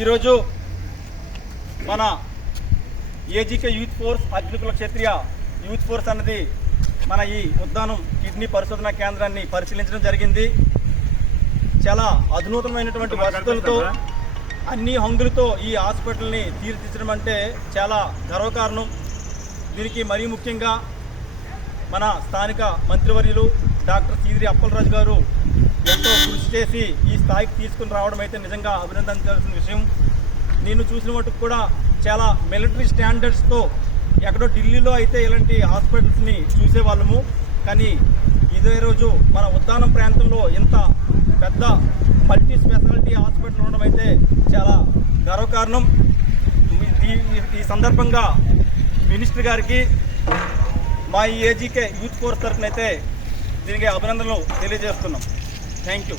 ఈరోజు మన ఏజీకే youth force Agnikula క్షత్రియ youth force అన్నది మన ఈ ఉద్దానం కిడ్నీ పరిశోధన కేంద్రాన్ని పరిశీలించడం జరిగింది. చాలా అధునాతనమైనటువంటి వసతులతో అన్ని హంగులతో ఈ హాస్పిటల్ని తీర్చిదిద్దడం అంటే చాలా గర్వకారణం. దీనికి మరీ ముఖ్యంగా మన స్థానిక మంత్రివర్యులు డాక్టర్ సీదిరి అప్పలరాజు గారు ఎంతో కృషి చేసి ఈ స్థాయికి తీసుకుని రావడం అయితే నిజంగా అభినందించాల్సిన విషయం. నేను చూసిన మటుకు కూడా చాలా మిలిటరీ స్టాండర్డ్స్తో ఎక్కడో ఢిల్లీలో అయితే ఇలాంటి హాస్పిటల్స్ని చూసేవాళ్ళము, కానీ ఇదే రోజు మన ఉద్దానం ప్రాంతంలో ఇంత పెద్ద మల్టీ స్పెషాలిటీ హాస్పిటల్ ఉండడం అయితే చాలా గర్వకారణం. ఈ సందర్భంగా మినిస్టర్ గారికి మా ఈ ఏజీకే యూత్ ఫోర్స్ తరఫున అయితే దీనికి అభినందనలు తెలియజేస్తున్నాం. Thank you.